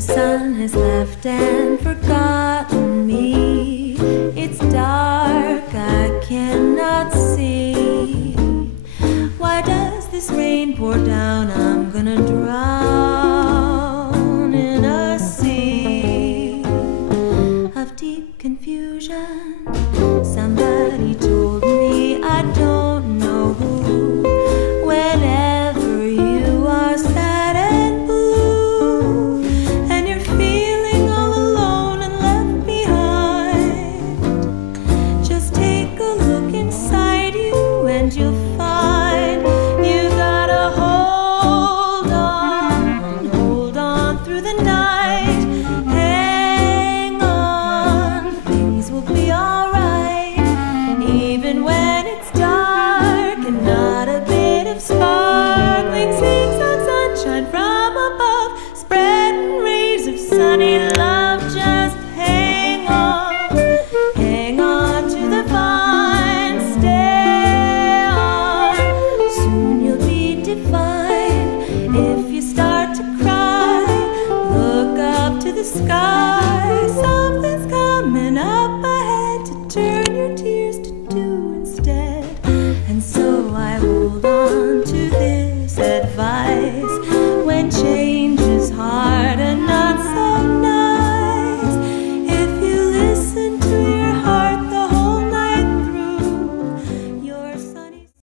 the sun has left and forgotten me. It's dark, I cannot see. Why does this rain pour down? I'm gonna drown in a sea of deep confusion. Somebody told me, I don't know who, whenever you are sad and blue, and you're feeling all alone and left behind, just take a look inside you and you'll find you gotta hold on through the night. Hang on, things will be alright, even when it's dark and not a bit of sparkling seaside sunshine from above, spreading rays of sunny love. Just hang on to the vine, stay on, soon you'll be divine. If you start to cry, look up to the sky.